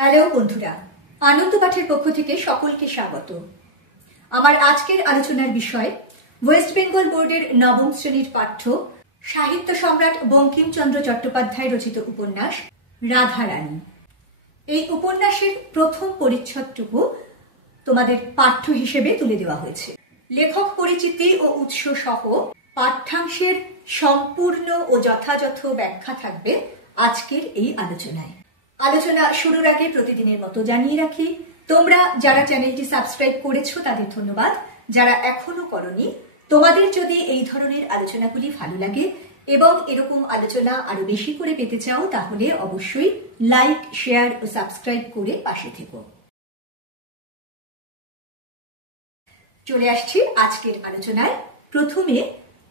Hello বন্ধুরা, আনন্দ পাঠের পক্ষ থেকে সকলকে স্বাগত। আমার আজকের আলোচনার বিষয় ওয়েস্ট বেঙ্গল বোর্ডের নবম শ্রেণীর পাঠ্য সাহিত্য সম্রাট বঙ্কিমচন্দ্র চট্টোপাধ্যায় রচিত উপন্যাস রাধারানী। এই উপন্যাসের প্রথম পরিচ্ছদটুকু তোমাদের পাঠ্য হিসেবে তুলে দেওয়া হয়েছে। লেখক পরিচিতি ও উৎস সহ পাঠ্যাংশের সম্পূর্ণ ও যথাযথ ব্যাখ্যা থাকবে আজকের এই আলোচনায়। আলোচনা শুরুর আগে প্রতিদিনের মতো জানিয়ে রাখি, তোমরা যারা চ্যানেলটি সাবস্ক্রাইব করেছো তাদের ধন্যবাদ। যারা এখনো করনি, তোমাদের যদি এই ধরনের আলোচনাগুলি ভালো লাগে এবং এরকম আলোচনা আরো বেশি করে পেতে চাও, তাহলে অবশ্যই লাইক, শেয়ার ও সাবস্ক্রাইব করে পাশে থেকো। চলে আসছি আজকের আলোচনায়। প্রথমে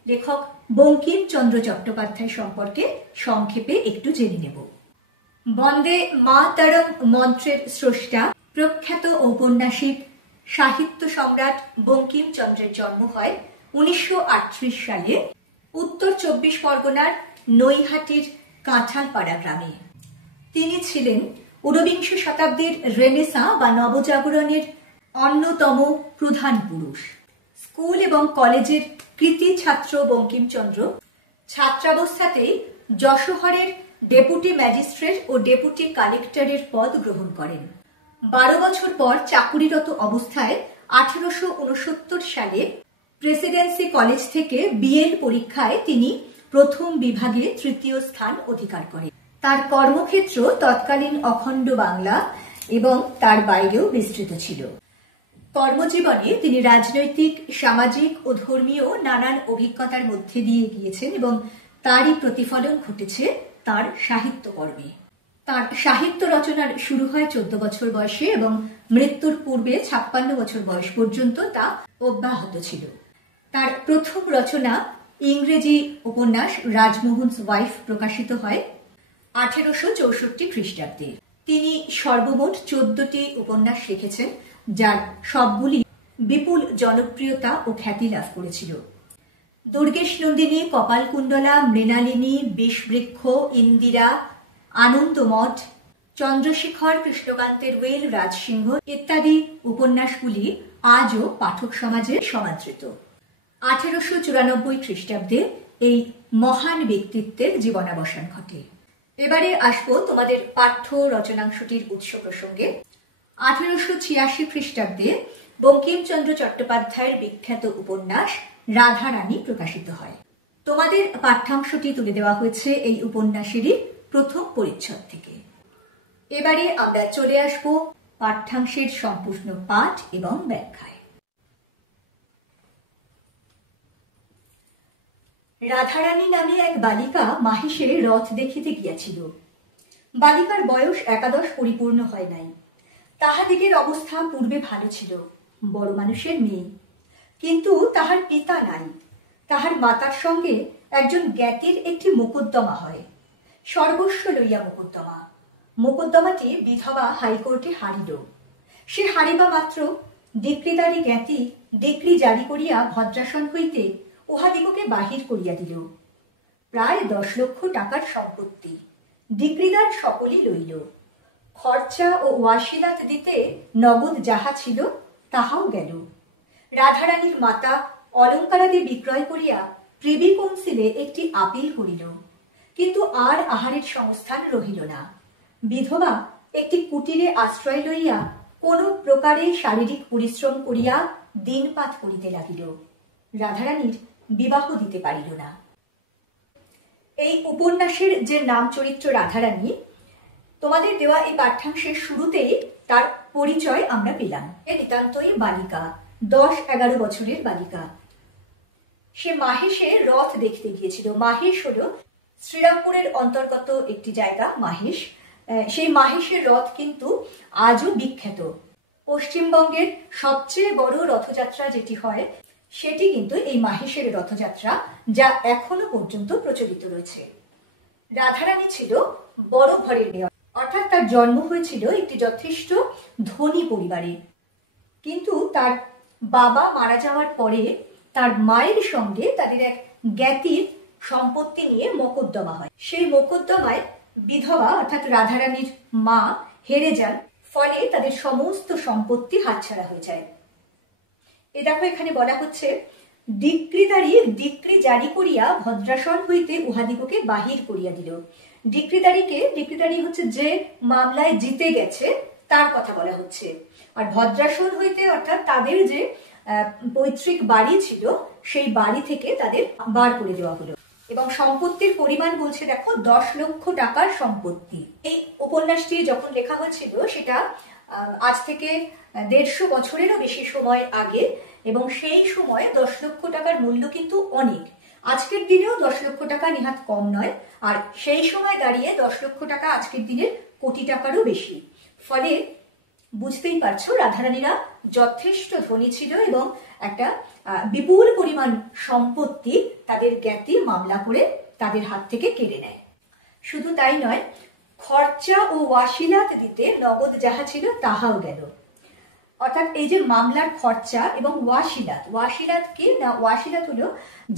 লেখক বঙ্কিমচন্দ্র চট্টোপাধ্যায় সম্পর্কে সংক্ষেপে একটু জেনে নেব। বন্দে মাতরম মন্ত্রের স্রষ্টা প্রখ্যাত ঔপন্যাসিক সাহিত্য সম্রাট বঙ্কিমচন্দ্রের জন্ম হয় 1938 সালে উত্তর 24 পরগনার নৈহাটির কাঁঠালপাড়া গ্রামে। তিনি ছিলেন ঊনবিংশ শতাব্দীর রেনেসাঁ বা নবজাগরণের অন্যতম প্রধান পুরুষ। স্কুল এবং কলেজের কৃতী ছাত্র বঙ্কিমচন্দ্র ছাত্রাবস্থাতেই যশোহরের ডেপুটি ম্যাজিস্ট্রেট ও ডেপুটি কালেক্টরের পদ গ্রহণ করেন। 12 বছর পর চাকুরিরত অবস্থায় 1869 সালে প্রেসিডেন্সি কলেজ থেকে বিএল পরীক্ষায় তিনি প্রথম বিভাগে তৃতীয় স্থান অধিকার করেন। তার কর্মক্ষেত্র তৎকালীন অখণ্ড বাংলা এবং তার বাইরেও বিস্তৃত ছিল। কর্মজীবনে তিনি রাজনৈতিক, সামাজিক ও ধর্মীয় নানান অভিজ্ঞতার মধ্যে দিয়ে গিয়েছেন এবং তারই প্রতিফলন ঘটেছে তার সাহিত্য কর্মে। তার সাহিত্য রচনার শুরু হয় 14 বছর বয়সে এবং মৃত্যুর পূর্বে 56 বছর বয়স পর্যন্ত তা অব্যাহত ছিল। তার প্রথম রচনা ইংরেজি উপন্যাস রাজমোহনস ওয়াইফ প্রকাশিত হয় 1864 খ্রিস্টাব্দে। তিনি সর্বমোট 14টি উপন্যাস লিখেছেন, যার সবগুলি বিপুল জনপ্রিয়তা ও খ্যাতি লাভ করেছিল। দুর্গেশ নন্দিনী, কপালকুণ্ডলা, মৃণালিনী, বিষবৃক্ষ, ইন্দিরা, আনন্দমঠ, চন্দ্রশেখর, কৃষ্ণকান্তের ওয়েল, রাজসিংহ ইত্যাদি উপন্যাসগুলি আজও পাঠক সমাজে সমাদৃত। 1894 খ্রিস্টাব্দে এই মহান ব্যক্তিত্বের জীবনাবসান ঘটে। এবারে আসবো তোমাদের পাঠ্য রচনাংশটির উৎস প্রসঙ্গে। 1886 খ্রিস্টাব্দে বঙ্কিমচন্দ্র চট্টোপাধ্যায়ের বিখ্যাত উপন্যাস রাধারানী প্রকাশিত হয়। তোমাদের পাঠ্যাংশটি তুলে দেওয়া হয়েছে এই উপন্যাসেরই প্রথম পরিচ্ছদ থেকে। এবারে আমরা চলে আসব পাঠ্যাংশের সম্পূর্ণ পাঠ এবং ব্যাখ্যায়। রাধারানী নামে এক বালিকা মাহিষে রথ দেখিতে গিয়াছিল। বালিকার বয়স 11 পরিপূর্ণ হয় নাই। তাহাদিগের অবস্থা পূর্বে ভালো ছিল, বড় মানুষের মেয়ে, কিন্তু তাহার পিতা নাই। তাহার মাতার সঙ্গে একজন জ্ঞাতির একটি মোকদ্দমা হয়। সর্বস্ব লইয়া মোকদ্দমা। মোকদ্দমাটি বিধবা হাইকোর্টে হারিল। সে হারিবা মাত্র ডিক্রিদারি জ্ঞাতি ডিক্রি জারি করিয়া ভদ্রাসন হইতে উহাদিগকে বাহির করিয়া দিল। প্রায় 10 লক্ষ টাকার সম্পত্তি ডিক্রিদার সকলই লইল। খরচা ও ওয়াসিলাত দিতে নগদ যাহা ছিল তাহাও গেল। রাধারানীর মাতা অলঙ্কারাদি বিক্রয় করিয়া প্রিভি কাউন্সিলে একটি আপিল করিল, কিন্তু আর আহারের সংস্থান রহিল না। বিধবা একটি কুটিরে আশ্রয় লইয়া কোন প্রকারে শারীরিক পরিশ্রম করিয়া দিনপাত করিতে লাগিল। রাধারানীর বিবাহ দিতে পারিল না। এই উপন্যাসের যে নাম চরিত্র রাধারানী, তোমাদের দেওয়া এই পাঠ্যাংশের শুরুতেই তার পরিচয় আমরা পেলাম। এ নিতান্তই বালিকা, 10-11 বছরের বালিকা। সে মাহেশে রথ দেখতে গিয়েছিল। মাহেশ হলো শ্রীরামপুরের অন্তর্গত একটি জায়গা, মাহেশ। সেই মাহেশের রথ কিন্তু আজও বিখ্যাত। পশ্চিমবঙ্গের সবচেয়ে বড় রথযাত্রা যেটি হয় সেটি কিন্তু এই মাহেশের রথযাত্রা, যা এখনো পর্যন্ত প্রচলিত রয়েছে। রাধারানী ছিল বড় ঘরের মেয়ে, অর্থাৎ তার জন্ম হয়েছিল একটি যথেষ্ট ধনী পরিবারে। কিন্তু তার বাবা মারা যাওয়ার পরে তার মায়ের সঙ্গে তাদের এক জ্ঞাতির সম্পত্তি নিয়ে মোকদ্দমা হয়। সেই মোকদ্দমায় বিধবা অর্থাৎ রাধারানীর মা হেরে যান, ফলে তাদের সমস্ত সম্পত্তি হাতছাড়া হয়ে যায়। এ দেখো এখানে বলা হচ্ছে, ডিক্রিদারি ডিক্রি জারি করিয়া ভদ্রাসন হইতে উহাদিগকে বাহির করিয়া দিল। ডিক্রিদারি হচ্ছে যে মামলায় জিতে গেছে তার কথা বলা হচ্ছে। আর ভদ্রাসন হইতে অর্থাৎ তাদের যে পৈতৃক বাড়ি ছিল সেই বাড়ি থেকে তাদের বার করে দেওয়া হলো। এবং সম্পত্তির পরিমাণ বলছে দেখো 10 লক্ষ টাকার সম্পত্তি। এই উপন্যাসটি যখন লেখা হয়েছিল সেটা আজ থেকে 150 বছরেরও বেশি সময় আগে, এবং সেই সময় 10 লক্ষ টাকার মূল্য কিন্তু অনেক। আজকের দিনেও 10 লক্ষ টাকা নেহাত কম নয়, আর সেই সময় দাঁড়িয়ে 10 লক্ষ টাকা আজকের দিনের কোটি টাকারও বেশি। ফলে বুঝতেই পারছো রাধারানীরা যথেষ্ট ধনী ছিল এবং একটা বিপুল পরিমাণ সম্পত্তি তাদের জ্ঞাতি মামলা করে তাদের হাত থেকে কেড়ে নেয়। শুধু তাই নয়, খরচা ও ওয়াসিলাত দিতে নগদ যাহা ছিল তাহাও গেল। অর্থাৎ এই যে মামলার খরচা এবং ওয়াসিলাত কি না, ওয়াসিলাত হলো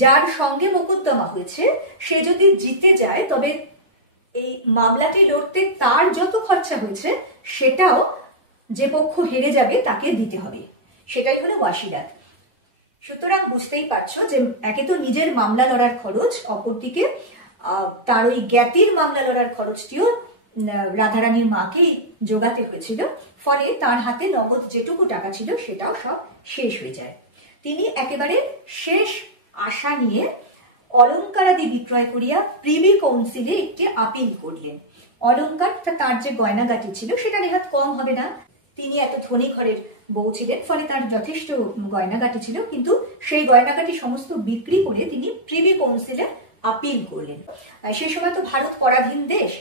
যার সঙ্গে মোকদ্দমা হয়েছে সে যদি জিতে যায় তবে এই মামলাটি লড়তে তার যত খরচা হয়েছে সেটাও যে পক্ষ হেরে যাবে তাকে দিতে হবে, সেটাই হলো ওয়াসিলাত। সুতরাং বুঝতেই পারছো যে একে তো নিজের মামলা লড়ার খরচ, অপরদিকে তার ওই জ্ঞাতির মামলা লড়ার খরচটিও রাধারানীর মাকেই জোগাতে হয়েছিল। ফলে তার হাতে নগদ যেটুকু টাকা ছিল সেটাও সব শেষ হয়ে যায়। তিনি একেবারে শেষ আশা নিয়ে অলঙ্কারাদি বিক্রয় করিয়া প্রিভি কাউন্সিলে একটি আপিল করলেন। অলঙ্কার তার যে গয়নাগাটি ছিল সেটা নেহাত কম হবে না, তিনি এত ধনী ঘরের বউ ছিলেন, ফলে তার যথেষ্ট গয়নাগাটি ছিল, কিন্তু সেই গয়নাগাটি সমস্ত বিক্রি করে তিনি প্রিভি কাউন্সিলে আপিল করলেন। সেই সময় তো ভারত পরাধীন দেশ,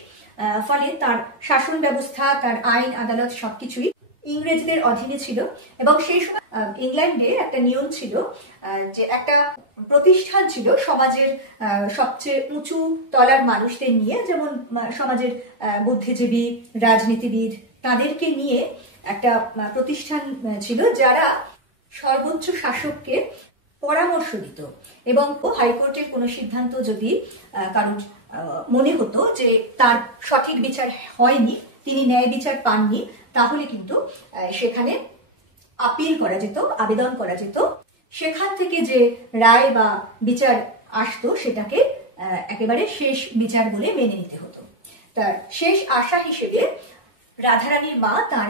ফলে তার শাসন ব্যবস্থা, তার আইন আদালত সবকিছুই ইংরেজদের অধীনে ছিল। এবং সেই সময় ইংল্যান্ডে একটা নিয়ম ছিল যে একটা প্রতিষ্ঠান ছিল সমাজের সবচেয়ে উঁচু তলার মানুষদের নিয়ে, যেমন সমাজের বুদ্ধিজীবী, রাজনীতিবিদ, তাদেরকে নিয়ে একটা প্রতিষ্ঠান ছিল যারা সর্বোচ্চ শাসককে পরামর্শ দিত। এবং হাইকোর্টের কোনো সিদ্ধান্ত যদি কারণ মনে হতো যে তার সঠিক বিচার হয়নি, তিনি ন্যায় বিচার পাননি, তাহলে কিন্তু সেখানে আপিল করা যেত, আবেদন করা যেত। সেখান থেকে যে রায় বা বিচার আসতো সেটাকে একেবারে শেষ বিচার বলে মেনে নিতে হতো। তার শেষ আশা হিসেবে রাধারানীর মা তার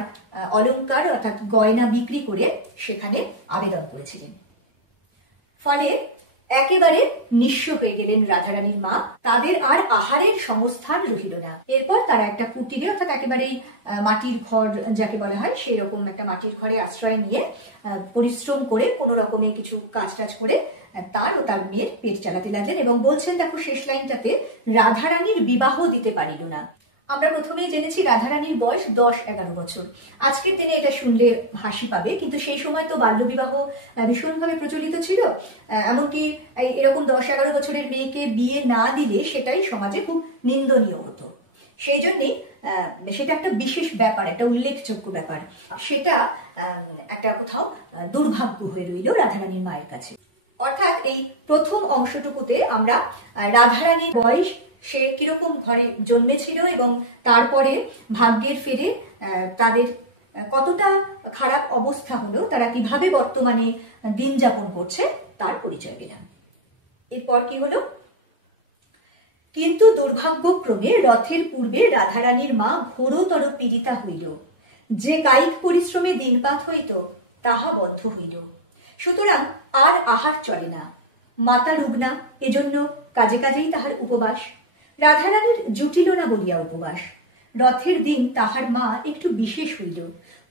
অলংকার অর্থাৎ গয়না বিক্রি করে সেখানে আবেদন করেছিলেন। ফলে একেবারে নিঃস্ব হয়ে গেলেন রাধারানীর মা, তাদের আর আহারের সংস্থান রহিল না। এরপর তারা একটা কুটিরে অর্থাৎ একেবারেই মাটির ঘর যাকে বলা হয় সেই রকম একটা মাটির ঘরে আশ্রয় নিয়ে পরিশ্রম করে কোনো রকমে কিছু কাজ টাজ করে তার ও তার মেয়ের পেট চালাতে লাগলেন। এবং বলছেন দেখো শেষ লাইনটাতে, রাধারানীর বিবাহ দিতে পারিল না। আমরা প্রথমেই জেনেছি রাধারানীর বয়স 10-11 বছর। আজকের দিনে এটা শুনলে হাসি পাবে, কিন্তু সেই সময় তো বাল্যবিবাহ ভীষণভাবে প্রচলিত ছিল। এমনকি এরকম 10-11 বছরের মেয়েকে বিয়ে না দিলে সেটাই সমাজে খুব নিন্দনীয় হতো। সেই জন্যেই সেটা একটা বিশেষ ব্যাপার, একটা উল্লেখযোগ্য ব্যাপার, সেটা একটা কোথাও দুর্ভাগ্য হয়ে রইল রাধারানীর মায়ের কাছে। অর্থাৎ এই প্রথম অংশটুকুতে আমরা রাধারানীর বয়স, সে কিরকম ঘরে জন্মেছিল এবং তারপরে ভাগ্যের ফেরে তাদের কতটা খারাপ অবস্থা হলো, তারা কিভাবে বর্তমানে দিন যাপন করছে তার পরিচয় পেলাম। এরপর কি হলো, কিন্তু দুর্ভাগ্যক্রমে রথের পূর্বে রাধারানীর মা ঘোরতর পীড়িতা হইল, যে কায়িক পরিশ্রমে দিনপাত হইত তাহা বদ্ধ হইল। সুতরাং আর আহার চলে না, মাতা রুগ্না, এজন্য কাজে কাজেই তাহার উপবাস। রাধারানীর জুটিল না বলিয়া উপবাস। রথের দিন তাহার মা একটু বিশেষ হইল,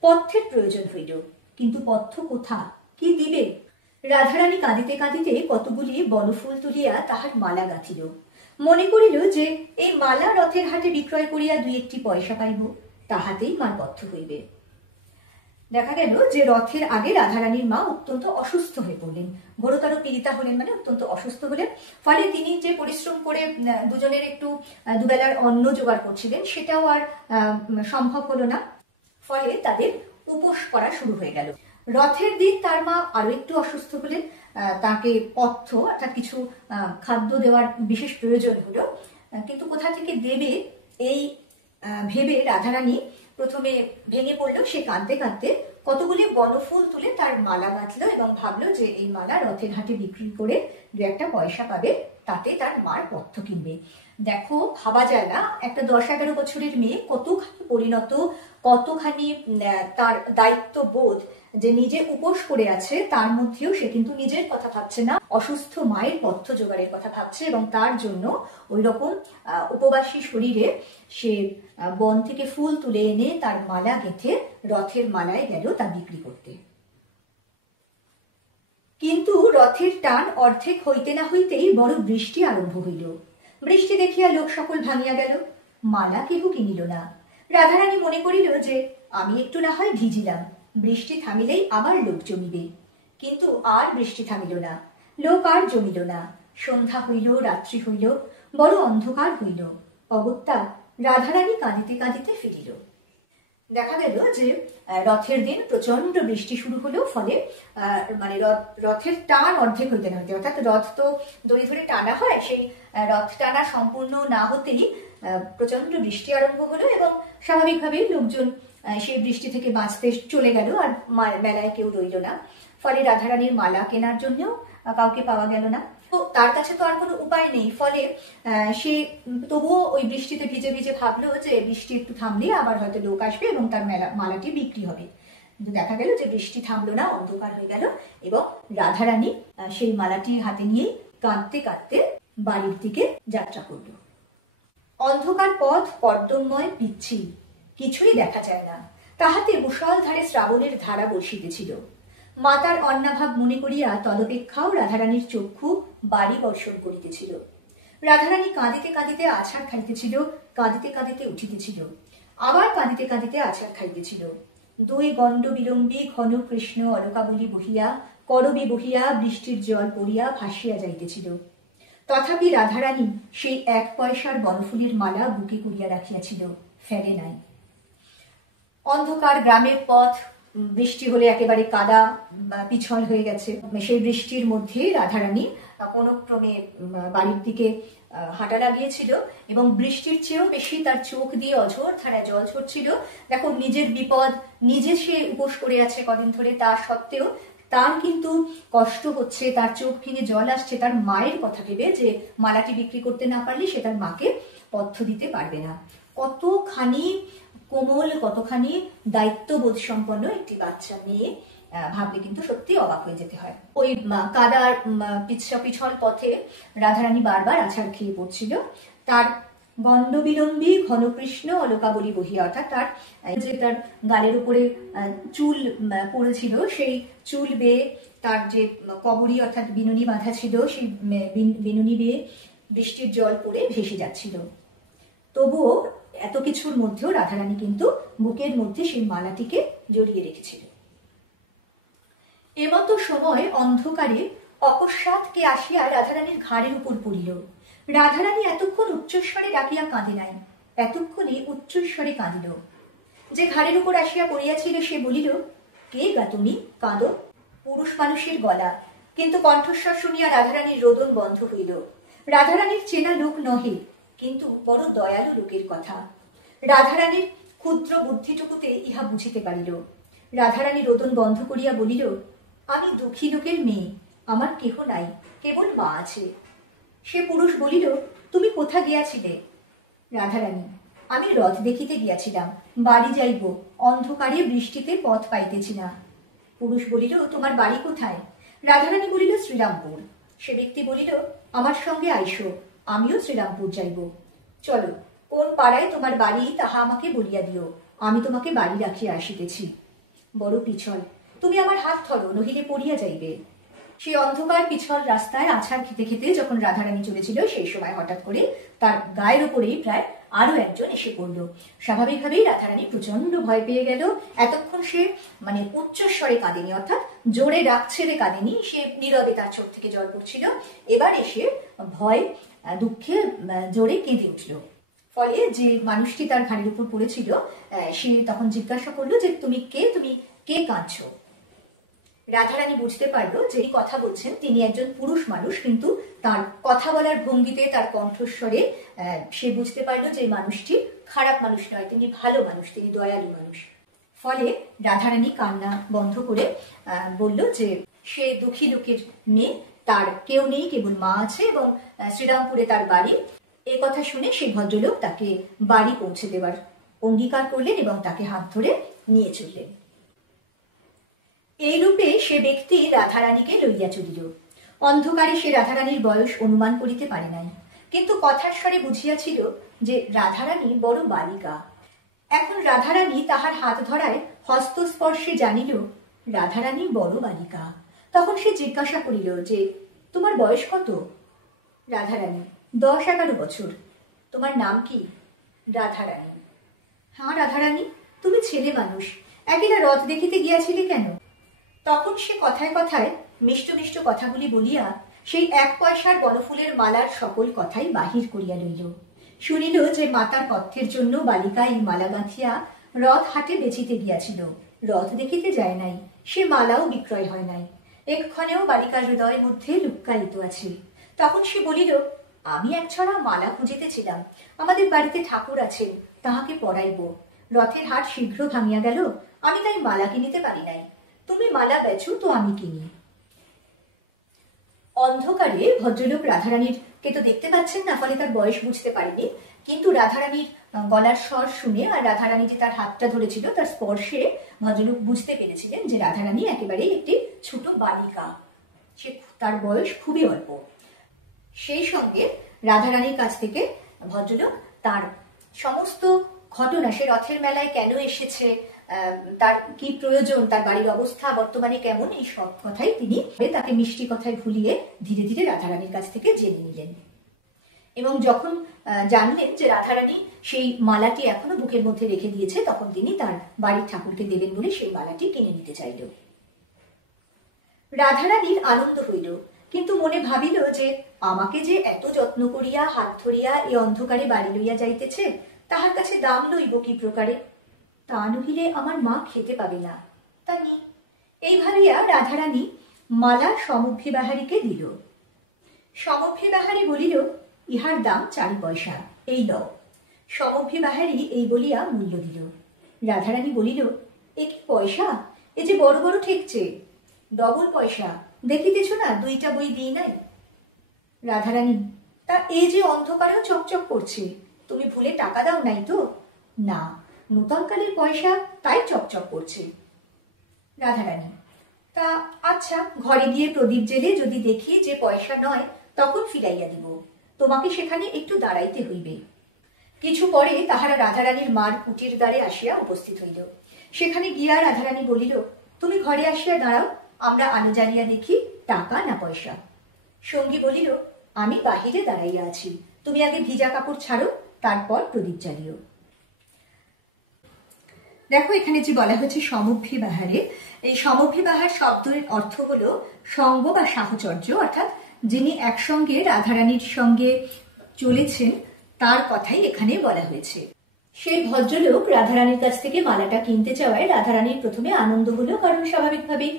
পথ্যের প্রয়োজন হইল, কিন্তু পথ্য কোথা, কি দিবে? রাধারানী কাঁদিতে কাঁদিতে কতগুলি বনফুল তুলিয়া তাহার মালা গাঁথিল। মনে করিল যে এই মালা রথের হাটে বিক্রয় করিয়া 2-1 পয়সা পাইব, তাহাতেই মার পথ্য হইবে। দেখা গেল যে রথের আগে রাধারানীর মা অত্যন্ত অসুস্থ হয়ে পড়লেন, ঘোরতর পীড়িতা হলেন, মানে অত্যন্ত অসুস্থ হলেন। ফলে তিনি যে পরিশ্রম করে দুজনের একটু দুবেলার অন্ন জোগাড় করছিলেন সেটাও আর সম্ভব হলো না। ফলে তাদের উপোস করা শুরু হয়ে গেল। রথের দিন তার মা আরো একটু অসুস্থ হলেন, তাকে পথ্য অর্থাৎ কিছু খাদ্য দেওয়ার বিশেষ প্রয়োজন হলো, কিন্তু কোথা থেকে দেবে এই ভেবে রাধারানী প্রথমে ভেঙে পড়লো। সে কাঁদতে কাঁদতে কতগুলি বনফুল তুলে তার মালা গাঁথলো এবং ভাবলো যে এই মালা রথের ঘাটে বিক্রি করে 2-1 পয়সা পাবে, তাতে তার মার পথ্য কিনবে। দেখো, ভাবা যায় না একটা 10-11 বছরের মেয়ে কতখানি পরিণত, কতখানি তার দায়িত্ববোধ, যে নিজে উপোস করে আছে তার মধ্যেও সে কিন্তু নিজের কথা ভাবছে না, অসুস্থ মায়ের পথ্য জোগাড়ের কথা ভাবছে। এবং তার জন্য ওই রকম উপবাসী শরীরে সে বন থেকে ফুল তুলে এনে তার মালা গেঁথে রথের মালায় গেল তা বিক্রি করতে। কিন্তু রথের টান অর্ধেক হইতে না হইতেই বড় বৃষ্টি আরম্ভ হইল। বৃষ্টি দেখিয়া লোক সকল ভাঙিয়া গেল, মালা কেহ কিনিল না। রাধারানী মনে করিল যে আমি একটু না হয় ভিজিলাম, বৃষ্টি থামিলেই আবার লোক জমিবে। কিন্তু আর বৃষ্টি থামিল না, লোক আর জমিল না। সন্ধ্যা হইল, রাত্রি হইল, বড় অন্ধকার হইল। অগত্যা রাধারানী কাঁদিতে কাঁদিতে ফিরিল। দেখা গেল যে রথের দিন প্রচন্ড বৃষ্টি শুরু হলো, ফলে মানে রথের টান অর্ধেক হইতে না হইতে, অর্থাৎ রথ তো দড়ি ধরে টানা হয়, সেই রথ টানা সম্পূর্ণ না হতেই প্রচন্ড বৃষ্টি আরম্ভ হলো এবং স্বাভাবিকভাবেই লোকজন সেই বৃষ্টি থেকে বাঁচতে চলে গেল, আর মেলায় কেউ রইল না। ফলে রাধারানীর মালা কেনার জন্যও কাউকে পাওয়া গেল না। তো তার কাছে তো আর কোনো উপায় নেই, ফলে সে তবুও ওই বৃষ্টিতে ভিজে ভিজে ভাবলো যে বৃষ্টি একটু থামলে আবার হয়তো লোক আসবে এবং তার মালাটি বিক্রি হবে। কিন্তু দেখা গেল যে বৃষ্টি থামলো না, অন্ধকার হয়ে গেল এবং রাধারানী সেই মালাটি হাতে নিয়ে কাঁদতে কাঁদতে বাড়ির দিকে যাত্রা করল। অন্ধকার পথ কর্দমময় পিচ্ছিল, কিছুই দেখা যায় না, তাহাতে মুষলধারে শ্রাবণের ধারা বর্ষিতেছিল। মাতার অন্নাভাব মনে করিয়া তদপেক্ষাও রাধারানীর চক্ষু বাড়ি বর্ষণ করিতেছিল। রাধারানী কাঁদিতে কাঁদিতে আছাড় খাইতেছিল, কাঁদিতে কাঁদিতে উঠিতেছিল, আবার কাঁদিতে কাঁদিতে আছাড় খাইতেছিল। 2 গণ্ড বিলম্বে ঘন কৃষ্ণ অলকাবলী বহিয়া, করবি বহিয়া, বৃষ্টির জল পড়িয়া ভাসিয়া যাইতেছিল। তথাপি রাধারানী সেই 1 পয়সার বনফুলের মালা বুকে করিয়া রাখিয়াছিল, ফেলে নাই। অন্ধকার গ্রামের পথ বৃষ্টি হলে একেবারে কাদা পিছল হয়ে গেছে। সেই বৃষ্টির মধ্যে রাধারানী কোনো ক্রমে বাড়ির দিকে হাঁটা লাগিয়েছিল এবং বৃষ্টির চেয়েও বেশি তার চোখ দিয়ে অঝোর ধারায় জল ঝরছিল। দেখো, নিজের বিপদ, নিজে সে উপোস করে আছে কদিন ধরে, তা সত্ত্বেও তার কিন্তু কষ্ট হচ্ছে, তার চোখ ভেঙে জল আসছে তার মায়ের কথা ভেবে, যে মালাটি বিক্রি করতে না পারলে সে তার মাকে পথ্য দিতে পারবে না। কতখানি কোমল, কতখানি দায়িত্ববোধ সম্পন্ন একটি বাচ্চা মেয়ে, ভাবলে কিন্তু সত্যি অবাক হয়ে যেতে হয়। ওই কাদার পিছল পথে রাধারানী বারবার আছাড় খেয়ে পড়ছিল। তার গণ্ডবিলম্বী ঘনকৃষ্ণ অলকাবলী বহিয়া, অর্থাৎ তার যে তার গালের উপরে চুল পড়েছিল, সেই চুল বেয়ে তার যে কবরী অর্থাৎ বিনুনি বাঁধা ছিল, সেই বিনুনি বেয়ে বৃষ্টির জল পড়ে ভেসে যাচ্ছিল। তবুও এত কিছুর মধ্যেও রাধারানী কিন্তু বুকের মধ্যে সেই মালাটিকে জড়িয়ে রেখেছিল। এমতো সময় অন্ধকারে অকস্মাৎ কে আসিয়া রাধারানীর ঘাড়ের উপর পড়িল। রাধারানী এতক্ষণ উচ্চস্বরে ডাকিয়া কাঁদে নাই, এতক্ষণে উচ্চস্বরে কাঁদিল। যে ঘাড়ের উপর আসিয়া পড়িয়াছিল সে বলিল, কে গা তুমি, কাঁদো? পুরুষ মানুষের গলা, কিন্তু কণ্ঠস্বর শুনিয়া রাধারানীর রোদন বন্ধ হইল। রাধারানীর চেনা লোক নহে, কিন্তু বড় দয়ালু লোকের কথা। রাধারানীর ক্ষুদ্র বুদ্ধিটুকুতে ইহা বুঝিতে পারিল। রাধারানী রোদন বন্ধ করিয়া বলিল, আমি দুঃখী লোকের মেয়ে, আমার কেহ নাই, কেবল মা আছে। সে পুরুষ বলিল, তুমি কোথা গিয়াছিলে? রাধারানী, আমি রথ দেখিতে গিয়াছিলাম, বাড়ি যাইব, অন্ধকারে বৃষ্টিতে পথ পাইতেছি না। পুরুষ বলিল, তোমার বাড়ি কোথায়? রাধারানী বলিল, শ্রীরামপুর। সে ব্যক্তি বলিল, আমার সঙ্গে আইসো, আমিও শ্রীরামপুর যাইব। চলো, কোন পাড়ায় তোমার বাড়ি তাহা আমাকে বলিয়া দিও, আমি তোমাকে বাড়ি রাখিয়া আসিতেছি। বড় পিছল, তুমি আমার হাত ধরো, নহিলে পড়িয়া যাইবে। সেই অন্ধকার পিছল রাস্তায় আছাড় খেতে খেতে যখন রাধারানী চলেছিল, সেই সময় হঠাৎ করে তার গায়ের উপরেই প্রায় আরো একজন এসে পড়ল। স্বাভাবিকভাবেই রাধারানী প্রচন্ড ভয় পেয়ে গেল। এতক্ষণ সে মানে উচ্চস্বরে কাঁদেনি, অর্থাৎ জোরে ডাক ছেড়ে কাঁদেনি, সে নীরবে তার চোখ থেকে জল পড়ছিল। এবার এসে ভয় দুঃখে জোরে কেঁদে উঠল। ফলে যে মানুষটি তার ঘাড়ের উপর পড়েছিল সে তখন জিজ্ঞাসা করলো যে তুমি কে কাঁদছো? রাধারানী বুঝতে পারলো যে কথা বলছেন তিনি একজন পুরুষ মানুষ, কিন্তু তার কথা বলার ভঙ্গিতে, তার কণ্ঠস্বরে সে বুঝতে পারলো যে মানুষটি খারাপ মানুষ নয়, তিনি ভালো মানুষ, তিনি দয়ালু মানুষ। ফলে রাধারানী কান্না বন্ধ করে বলল যে সে দুঃখী লোকের মেয়ে, তার কেউ নেই, কেবল মা আছে এবং শ্রীরামপুরে তার বাড়ি। এই কথা শুনে সেই ভদ্রলোক তাকে বাড়ি পৌঁছে দেওয়ার অঙ্গীকার করলেন এবং তাকে হাত ধরে নিয়ে চললেন। এই রূপে সে ব্যক্তি রাধারানীকে লইয়া চলিল। অন্ধকারে সে রাধারানীর বয়স অনুমান করিতে পারে নাই, কিন্তু কথার স্বরে বুঝিয়াছিল যে রাধারানী বড় বালিকা। এখন রাধারানী তাহার হাত ধরায় হস্তস্পর্শে জানিল রাধারানী বড় বালিকা। তখন সে জিজ্ঞাসা করিল যে তোমার বয়স কত? রাধারানী 10-11 বছর। তোমার নাম কি? রাধারানী। হ্যাঁ রাধারানী, তুমি ছেলে মানুষ, একদিন রথ দেখিতে গিয়াছিলে কেন? তখন সে কথায় কথায় মিষ্ট মিষ্ট কথাগুলি বলিয়া সেই 1 পয়সার বনফুলের মালার সকল কথাই বাহির করিয়া লইল। শুনিল যে মাতার পথ্যের জন্য বালিকা এই মালা গাঁথিয়া রথ হাটে বেচিতে গিয়াছিল। রথ দেখিতে যায় নাই, সে মালাও বিক্রয় হয় নাই, এক্ষণেও বালিকার হৃদয়ের মধ্যে লুক্কায়িত আছে। তখন সে বলিল, আমি একছড়া মালা খুঁজিতেছিলাম, আমাদের বাড়িতে ঠাকুর আছেন, তাহাকে পরাইব। রথের হাট শীঘ্র ভাঙিয়া গেল, আমি তাই মালা কিনিতে পারি নাই। তুমি মালা বেচো তো আমি কিনি। অন্ধকারে ভদ্রলোক রাধারানীর কে তো দেখতে পাচ্ছেন না, ফলে তার বয়স বুঝতে পারেনি, কিন্তু রাধারানীর গলার স্বর শুনে আর রাধারানী যে তার হাতটা ধরেছিল তার স্পর্শে ভদ্রলোক বুঝতে পেরেছিলেন যে রাধারানী একেবারেই একটি ছোট বালিকা, সে তার বয়স খুবই অল্প। সেই সঙ্গে রাধারানীর কাছ থেকে ভদ্রলোক তার সমস্ত ঘটনা, সে রথের মেলায় কেন এসেছে, তার কি প্রয়োজন, তার বাড়ির অবস্থা বর্তমানে কেমন, এই সব কথাই তিনি তাকে মিষ্টি কথায় ভুলিয়ে ধীরে ধীরে রাধারানীর কাছ থেকে জেনে নিলেন। এবং যখন জানলেন যে রাধারানী সেই মালাটি এখনো বুকের মধ্যে রেখে দিয়েছে, তখন তিনি তার বাড়ির ঠাকুরকে দেবেন বলে সেই মালাটি কিনে নিতে চাইল। রাধারানীর আনন্দ হইল, কিন্তু মনে ভাবিল যে আমাকে যে এত যত্ন করিয়া হাত ধরিয়া এই অন্ধকারে বাড়ি লইয়া যাইতেছে, তাহার কাছে দাম লইব কি প্রকারে? তা নহিলে আমার মা খেতে পাবে না, তা নি। এই ভাবিয়া রাধারানী মালা সমভ্যী বাহারীকে দিল। সমভ্যী বাহারী বলিল, ইহার দাম 4 পয়সা, এই লও। সমভ্যী বাহারী এই বলিয়া মূল্য দিল। রাধারানী বলিল, এ কি পয়সা? এ যে বড় বড় ঠেকছে, ডবল পয়সা, দেখিতেছ না 2টা বই দিই নাই। রাধারানী, তা এই যে অন্ধকারেও চকচক করছে, তুমি ভুলে টাকা দাও নাই তো? না, নূতনকালের পয়সা, তাই চকচক করছে। রাধারানী, তা আচ্ছা, ঘরে গিয়ে প্রদীপ জেলে যদি দেখি যে পয়সা নয়, তখন ফিরাইয়া দিব, তোমাকে সেখানে একটু দাঁড়াইতে হইবে। কিছু পরে তাহারা রাধারানীর মার কুটির দ্বারে আসিয়া উপস্থিত হইল। সেখানে গিয়া রাধারানী বলিল, তুমি ঘরে আসিয়া দাঁড়াও, আমরা আলো জ্বালিয়া দেখি টাকা না পয়সা। সঙ্গী বলিল, আমি বাহিরে দাঁড়াইয়া আছি, তুমি আগে ভিজা কাপড় ছাড়ো, তারপর প্রদীপ জ্বালিও। দেখো এখানে যে বলা হয়েছে সমভ্যী বাহারে, এই সমভ্যী বাহার শব্দের অর্থ হলো সঙ্গ বা সাহচর্য, অর্থাৎ যিনি একসঙ্গে রাধারানীর সঙ্গে চলেছেন তার কথাই এখানে বলা হয়েছে। সেই ভদ্রলোক রাধারানীর কাছ থেকে মালাটা কিনতে চাওয়ায় রাধারানীর প্রথমে আনন্দ হলো, কারণ স্বাভাবিকভাবেই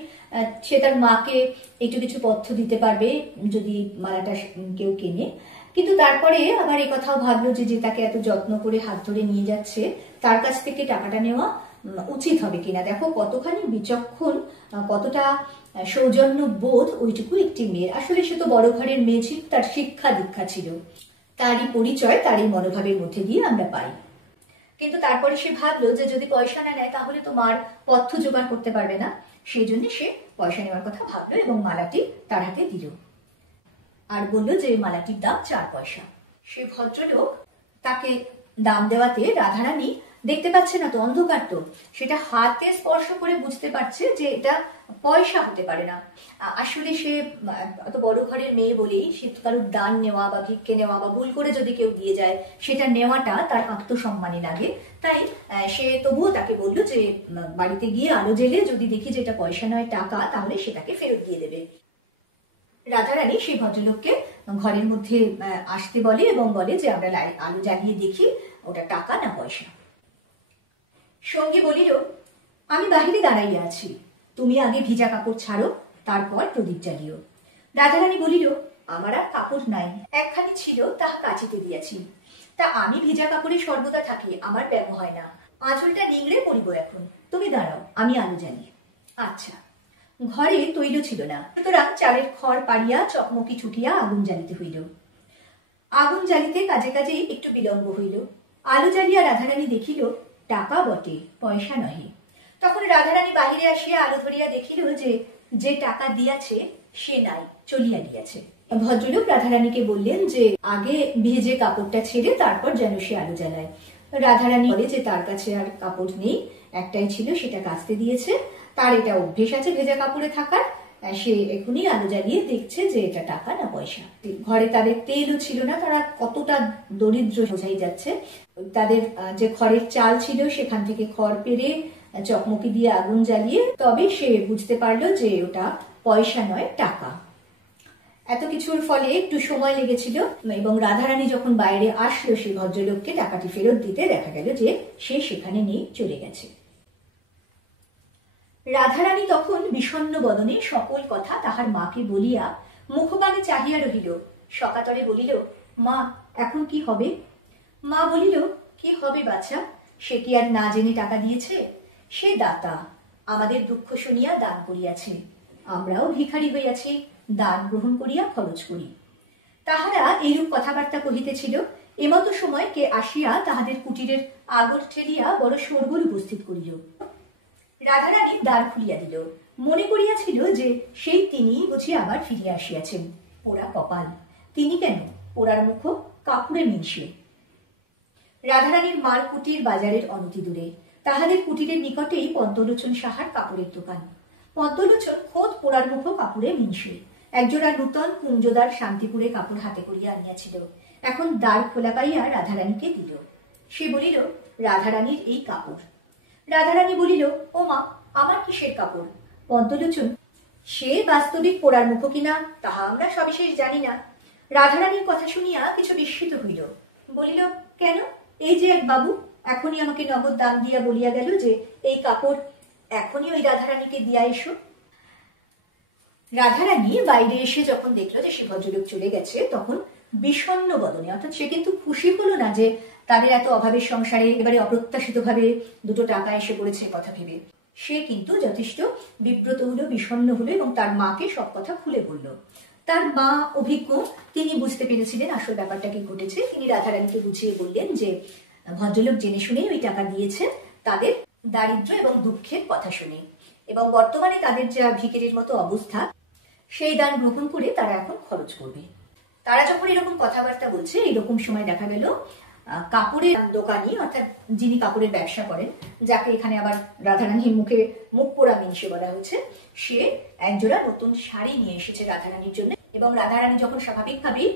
সে তার মাকে একটু কিছু পথ্য দিতে পারবে যদি মালাটা কেউ কেনে। কিন্তু তারপরে আবার এই কথাও ভাবলো যে তাকে এত যত্ন করে হাত ধরে নিয়ে যাচ্ছে, তার কাছ থেকে টাকাটা নেওয়া উচিত হবে কিনা। দেখো কতখানি বিচক্ষণ, কতটা সৌজন্য বোধ ওইটুকু একটি মেয়ের। আসলে সে তো বড় ঘরের মেয়ে ছিল, তার শিক্ষা দীক্ষা ছিল, তারই পরিচয় তারই মনোভাবের মধ্যে দিয়ে আমরা পাই। কিন্তু তারপরে সে ভাবলো যে যদি পয়সা না নেয় তাহলে তো মার পথ্য জোগাড় করতে পারবে না, সেই জন্য সে পয়সা নেওয়ার কথা ভাবলো এবং মালাটি তার হাতে দিল আর বললো যে মালাটির দাম 4 পয়সা। সে ভদ্রলোক তাকে দাম দেওয়াতে রাধারানী দেখতে পাচ্ছে না তো, অন্ধকার তো, সেটা হাতে স্পর্শ করে বুঝতে পারছে যে এটা পয়সা হতে পারে না। আসলে সে অত বড় ঘরের মেয়ে বলেই সে কারোর দান নেওয়া বা ভিক্ষে নেওয়া বা ভুল করে যদি কেউ দিয়ে যায় সেটা নেওয়াটা তার আত্মসম্মানে লাগে। তাই সে তবুও তাকে বললো যে বাড়িতে গিয়ে আলো জেলে যদি দেখি যে এটা পয়সা নয় টাকা, তাহলে সেটাকে ফেরত দিয়ে দেবে। রাধারানী সেই ভদ্রলোককে ঘরের মধ্যে আসতে বলে এবং বলে যে আমরা আলো জ্বালিয়ে দেখি ওটা টাকা না পয়সা। সঙ্গী বলিল, আমি বাহিরে দাঁড়াইয়া আছি, তুমি আগে ভিজা কাপড় ছাড়ো, তারপর প্রদীপ জ্বালিও। রাধারানী বলিল, আমার আর কাপড় নাই, একখানি ছিল, তাহা কাচিতে দিয়াছি, তা আমি ভিজা কাপড়ে সর্বদা থাকি, আমার ব্যামো হয় না। আঁচলটা নিংড়ে পড়িব এখন, তুমি দাঁড়াও, আমি আলো জ্বালি। আচ্ছা। ঘরে তৈল ছিল না, সুতরাং চালের খড় পাড়িয়া চকমকি ছুটিয়া আগুন জ্বালিতে হইল। আগুন জ্বালিতে কাজে কাজে একটু বিলম্ব হইল। আলো জ্বালিয়া রাধারানী দেখিল টাকা বটে, পয়সা নহে। তখন রাধারানী বাহিরে আসিয়া আলো ধরিয়া দেখিল যে যে টাকা দিয়াছে সে নাই, চলিয়া গিয়াছে। ভদ্রলোক রাধারানীকে বললেন যে আগে ভেজে কাপড়টা ছেড়ে তারপর যেন সে আলো জ্বালায়। রাধারানী বলে যে তার কাছে আর কাপড় নেই, একটাই ছিল, সেটা কাচতে দিয়েছে। তার এটা অভ্যেস আছে ভেজা কাপড়ে থাকার, সে এখনই আলো জ্বালিয়ে দেখছে যে এটা টাকা না পয়সা। ঘরে তাদের তেলও ছিল না, তারা কতটা দরিদ্র বোঝাই যাচ্ছে। তাদের যে খড়ের চাল ছিল সেখান থেকে খড় পেরে চকমকি দিয়ে আগুন জ্বালিয়ে তবে সে বুঝতে পারলো যে ওটা পয়সা নয়, টাকা। এত কিছুর ফলে একটু সময় লেগেছিল এবং রাধারানী যখন বাইরে আসলো সেই ভদ্রলোককে টাকাটি ফেরত দিতে, দেখা গেল যে সে সেখানে নেই, চলে গেছে। রাধারানী তখন বিষণ্ণ বদনে সকল কথা তাহার মাকে বলিয়া মুখপানে চাহিয়া রহিল। সকাতরে বলিল, মা এখন কি হবে? মা বলিল, কি হবে বাছা? সে কি আর না জেনে টাকা দিয়েছে? সে দাতা, আমাদের দুঃখ শুনিয়া দান করিয়াছে। আমরাও ভিখারি হইয়াছি, দান গ্রহণ করিয়া খরচ করি। তাহারা এইরূপ কথাবার্তা কহিতেছিল। এমতো সময় কে আসিয়া তাহাদের কুটিরের আগর ঠেলিয়া বড় শোরগোল উপস্থিত করিল। রাধারানী দ্বার খুলিয়া দিল। মনে করিয়াছিল যে সেই তিনি বুঝি আবার ফিরিয়া আসিয়াছেন। পোড়া কপাল! তিনি কেন? পোড়ার মুখ কাপড়ে মিশে। রাধারানীর মার কুটির বাজারের অনতি দূরে। তাহাদের কুটিরের নিকটেই পদ্মলোচন সাহার কাপড়ের দোকান। পদ্মলোচন খোদ পোড়ার মুখ কাপড়ে মিশে একজোড়া নূতন কুঞ্জদার শান্তিপুরে কাপড় হাতে করিয়া আনিয়াছিল। এখন দ্বার খোলা পাইয়া রাধারানীকে দিল। সে বলিল, রাধারানীর এই কাপড়। রাধারানী বলিল, ও মা, আমার কিসের কাপড়? পদ্মলোচন, সে বাস্তবিক পোড়ার মুখ কিনা তাহা আমরা সবিশেষ জানি না। রাধারানীর কথা শুনিয়া কিছু বিস্মিত হইল। বলিল, কেন? এই যে এক বাবু এখনই আমাকে নগদ দাম দিয়া বলিয়া গেল যে এই কাপড় এখনই ওই রাধারানীকে দিয়া এসো। রাধারানী বাইরে এসে যখন দেখলো যে সে ভদ্রলোক চলে গেছে, তখন বিষণ্ণ বদনে, অর্থাৎ সে কিন্তু খুশি হলো না যে তাদের এত অভাবের সংসারে এবারে অপ্রত্যাশিত ভাবে দুটো টাকা এসে পড়েছে কথা ভেবে। সে কিন্তু যথেষ্ট বিব্রত হলো, বিষণ্ণ হলো এবং তার মাকে সব কথা খুলে বলল। তার মা অভিজ্ঞ, তিনি বুঝতে পেরেছিলেন আসল ব্যাপারটা কি ঘটেছে। তিনি রাধারানীকে বুঝিয়ে বললেন যে ভদ্রলোক জেনে শুনেই ওই টাকা দিয়েছেন তাদের দারিদ্র এবং দুঃখের কথা শুনে, এবং বর্তমানে তাদের যা ভিখারির মতো অবস্থা, সেই দান গ্রহণ করে তারা এখন খরচ করবে। তারা যখন এরকম কথাবার্তা বলছে, এরকম সময় দেখা গেল কাপড়ের দোকানি, অর্থাৎ যিনি কাপড়ের ব্যবসা করেন, যাকে এখানে আবার রাধারানীর মুখে মুখ পোড়া মিনসে বলা হচ্ছে, সে একজোড়া নতুন শাড়ি নিয়ে এসেছে রাধারানীর জন্য। এবং রাধারানী যখন স্বাভাবিকভাবেই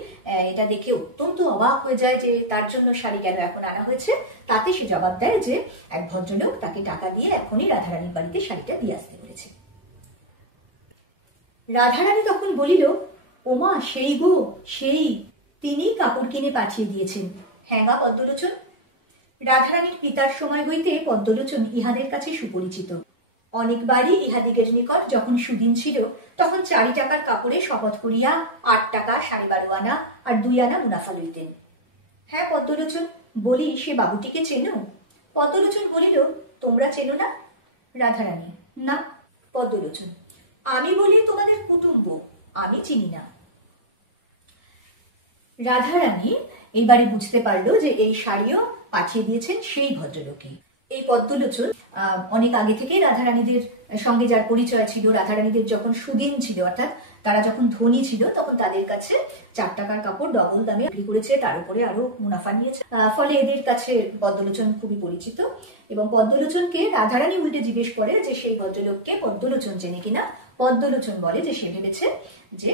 এটা দেখে অত্যন্ত অবাক হয়ে যায় যে তার জন্য শাড়ি কেন এখন আনা হয়েছে, তাতে সে জবাব দেয় যে এক ভদ্রলোক তাকে টাকা দিয়ে এখনই রাধারানীর বাড়িতে শাড়িটা দিয়ে আসতে বলেছে। রাধারানী তখন বলিল, ওমা, সেই গো, সেই তিনি কাপড় কিনে পাঠিয়ে দিয়েছেন। হ্যাঁ গা পদ্মলোচন। রাধারানীর পিতার সময় হইতে পদ্মলোচন ইহাদের কাছে সুপরিচিত। অনেকবারই ইহাদিগের নিকট যখন সুদিন ছিল, তখন 4 টাকার কাপড়ে শপথ করিয়া 8 টাকা 12.5 আনা আর 2 আনা মুনাফা লইতেন। হ্যাঁ পদ্মলোচন, বলি সে বাবুটিকে চেনো? পদ্মলোচন বলিল, তোমরা চেনো না? রাধারানী, না। পদ্মলোচন, আমি বলি তোমাদের কুটুম্ব, আমি চিনি না। রাধারানী এইবারে বুঝতে পারলো যে এই শাড়িও পাঠিয়ে দিয়েছেন সেই ভদ্রলোকই। এই পদ্মলোচন অনেক আগে থেকে রাধারানীদের সঙ্গে যার পরিচয় ছিল, রাধারানীদের যখন সুদিন ছিল, অর্থাৎ তারা যখন ধনী ছিল, তখন তাদের কাছে 4 টাকার কাপড় ডবল দামে বিক্রি করেছে, তার উপরে আরো মুনাফা নিয়েছে। ফলে এদের কাছে পদ্মলোচন খুবই পরিচিত। এবং পদ্মলোচনকে রাধারানী উল্টে জিজ্ঞেস করে যে সেই ভদ্রলোককে পদ্মলোচন চেনে কিনা। পদ্মলোচন বলে যে সে ভেবেছে যে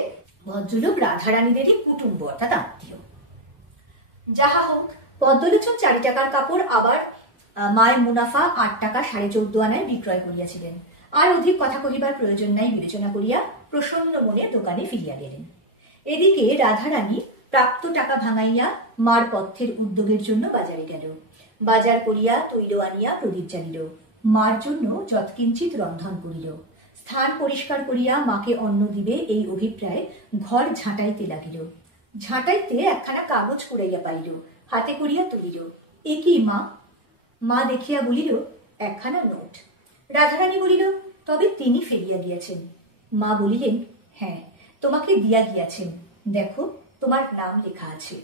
ভদ্রলোক রাধারানীদেরই কুটুম্ব, অর্থাৎ আত্মীয়। যাহা হোক, পদ্মলোচন 4 টাকার কাপড় আবার মায়ের মুনাফা 8 টাকা 14.5 আনায় বিক্রয় করিয়াছিলেন। আর অধিক কথা কহিবার প্রয়োজন নাই বিবেচনা করিয়া প্রসন্ন মনে দোকানে ফিরিয়া গেলেন। এদিকে রাধারানী প্রাপ্ত টাকা ভাঙাইয়া মার পথ্যের উদ্যোগের জন্য বাজারে গেল। বাজার করিয়া তৈল আনিয়া প্রদীপ জ্বালিল। মার জন্য যৎকিঞ্চিত রন্ধন করিল। স্থান পরিষ্কার করিয়া মাকে অন্ন দিবে এই অভিপ্রায় ঘর ঝাঁটাইতে লাগিল। ঝাঁটাইতে একখানা কাগজ কুড়াইয়া পাইল। হাতে করিয়া তুলিল। এ কি মা? মা দেখিয়া বলিল, একখানা নোট। রাধারানী বলিল, তবে তিনি ফেলিয়া গিয়াছেন। মা বলিলেন, হ্যাঁ, তোমাকে দিয়া গিয়াছেন, দেখো তোমার নাম লেখা আছে।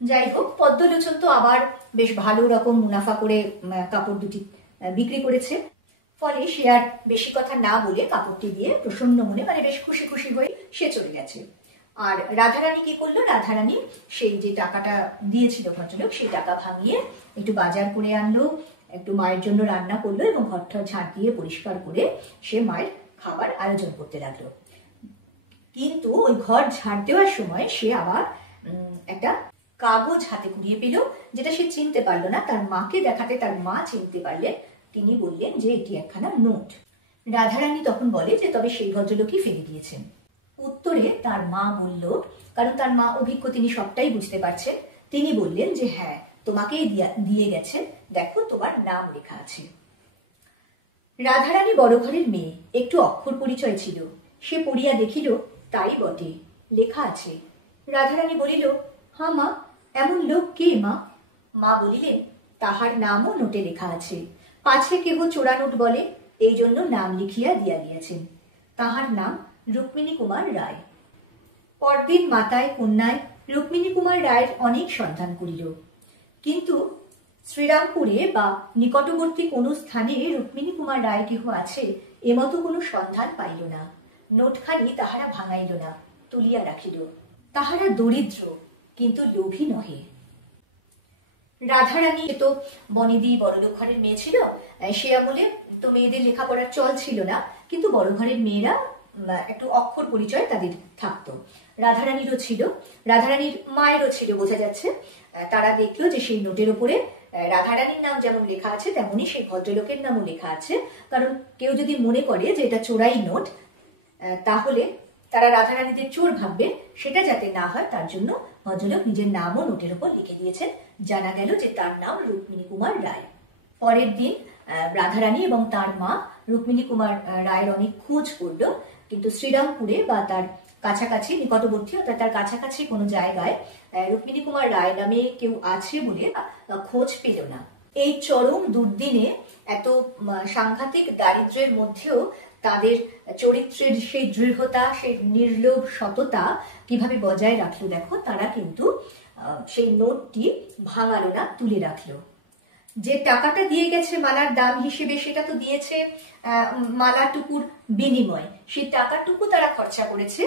যাই হোক, পদ্মলোচন তো আবার বেশ ভালো রকম মুনাফা করে কাপড় দুটি বিক্রি করেছে। ফলে সে আর বেশি কথা না বলে কাপড়টি দিয়ে প্রসন্ন মনে, মানে বেশ খুশি খুশি হয়ে সে চলে গেছে। আর রাধারানী কি করলো? রাধারানী সেই যে টাকাটা দিয়েছিল ভদ্রলোক, সেই টাকা ভাঙিয়ে একটু বাজার করে আনলো, একটু মায়ের জন্য রান্না করলো এবং ঘরটা ঝাড় দিয়ে পরিষ্কার করে সে মায়ের খাবার আয়োজন করতে লাগলো। কিন্তু ওই ঘর ঝাড় দেওয়ার সময় সে আবার একটা কাগজ হাতে কুড়িয়ে পেল, যেটা সে চিনতে পারলো না। তার মাকে দেখাতে তার মা চিনতে পারলেন। তিনি বললেন যে এটি একখানা নোট। রাধারানী তখন বলে যে তবে সেই ভদ্রলোকই ফেলে দিয়েছেন। উত্তরে তার মা বলল, কারণ তার মা অভিজ্ঞ, তিনি সবটাই বুঝতে পারছেন, তিনি বললেন যে হ্যাঁ, তোমাকেই দিয়ে গেছেন, দেখো তোমার নাম লেখা আছে। রাধারানী বড় ঘরের মেয়ে, একটু অক্ষর পরিচয় ছিল। সে পড়িয়া দেখিল, তাই বটে, লেখা আছে। রাধারানী বলিল, হ্যাঁ মা, এমন লোক কে মা? মা বলিলেন, তাহার নামও নোটে লেখা আছে, পাছে কেহ চোরা নোট বলে, এই জন্য নাম লিখিয়া দিয়া গিয়াছেন। তাহার নাম রুক্মিণী কুমার রায়। পরদিন মাতায় কন্যায় রুক্মিণী কুমার রায়ের অনেক সন্ধান করিল, কিন্তু শ্রীরামপুরে বা নিকটবর্তী কোনো স্থানে রুক্মিণী কুমার রায় কেহ আছে এমতো কোনো সন্ধান পাইল না। নোটখানি তাহারা ভাঙাইল না, তুলিয়া রাখিল। তাহারা দরিদ্র, কিন্তু লোভী নহে। রাধারানী তো বনেদি বড়লোক ঘরের মেয়ে ছিল, সে আমলে তো মেয়েদের লেখাপড়ার চল ছিল না, কিন্তু বড় ঘরের মেয়েরা একটু অক্ষর পরিচয় তাদের থাকতো। রাধারানীরও ছিল, রাধারানীর মায়েরও ছিল, বোঝা যাচ্ছে। তারা দেখলো যে সেই নোটের উপরে রাধারানীর নাম যেমন লেখা আছে, তেমনি সেই ভদ্রলোকের নামও লেখা আছে। কারণ কেউ যদি মনে করে যে এটা চোরাই নোট, তাহলে তারা রাধারানীদের চোর ভাববে, সেটা যাতে না হয় তার জন্য ভদ্রলোক নিজের নামও নোটের উপর লিখে দিয়েছেন। জানা গেল যে তার নাম রুক্মিণী কুমার রায়। পরের দিন রাধারানী এবং তার মা রুক্মিণী কুমার রায়ের অনেক খোঁজ করল, কিন্তু শ্রীরামপুরে বা তার কাছাকাছি, নিকটবর্তী অর্থাৎ তার কাছাকাছি কোনো জায়গায় রুক্মিণী কুমার রায় নামে কেউ আছে বলে খোঁজ পেল না। এই চরম দুর্দিনে, এত সাংঘাতিক দারিদ্র্যের মধ্যেও তাদের চরিত্রের সেই দৃঢ়তা, সেই নির্লোভ সততা কিভাবে বজায় রাখলো দেখো। তারা কিন্তু সেই নোটটি ভাঙালো না, তুলে রাখলো। যে টাকাটা দিয়ে গেছে মালার দাম হিসেবে, সেটা তো দিয়েছে মালাটুকুর বিনিময়, সেই টাকাটুকু তারা খরচা করেছে।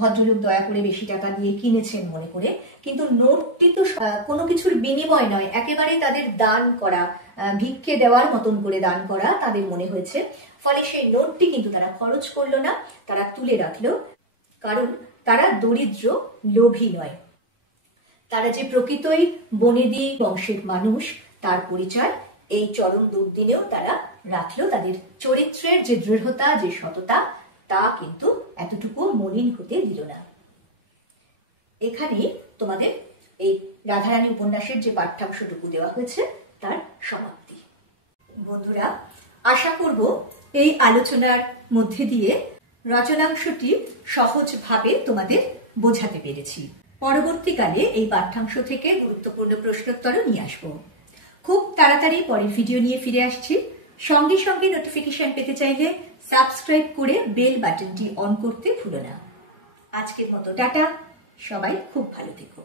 ভদ্রলোক দয়া করে বেশি টাকা দিয়ে কিনেছেন মনে করে, কিন্তু নোটটি তো কোনো কিছুর বিনিময় নয়, একেবারে তাদের দান করা, ভিক্ষে দেওয়ার মতন করে দান করা তাদের মনে হয়েছে। ফলে সেই নোটটি কিন্তু তারা খরচ করলো না, তারা তুলে রাখলো। কারণ তারা দরিদ্র, লোভী নয়। তারা যে প্রকৃতই বনেদি বংশের মানুষ, তার পরিচয় এই চরম দুর্দিনেও তারা রাখলো। তাদের চরিত্রের যে দৃঢ়তা, যে সততা, তা কিন্তু এতটুকু মলিন হতে দিল না। এখানে তোমাদের এই রাধারানী উপন্যাসের যে পাঠ্যাংশটুকু দেওয়া হয়েছে তার সমাপ্তি। বন্ধুরা, আশা করব এই আলোচনার মধ্যে দিয়ে রচনাংশটি সহজভাবে তোমাদের বোঝাতে পেরেছি। পরবর্তীকালে এই পাঠ্যাংশ থেকে গুরুত্বপূর্ণ প্রশ্নোত্তরও নিয়ে আসবো। খুব তাড়াতাড়ি পরের ভিডিও নিয়ে ফিরে আসছি। সঙ্গে সঙ্গে নোটিফিকেশন পেতে চাইলে সাবস্ক্রাইব করে বেল বাটনটি অন করতে ভুলো না। আজকের মতো টাটা, সবাই খুব ভালো থেকো।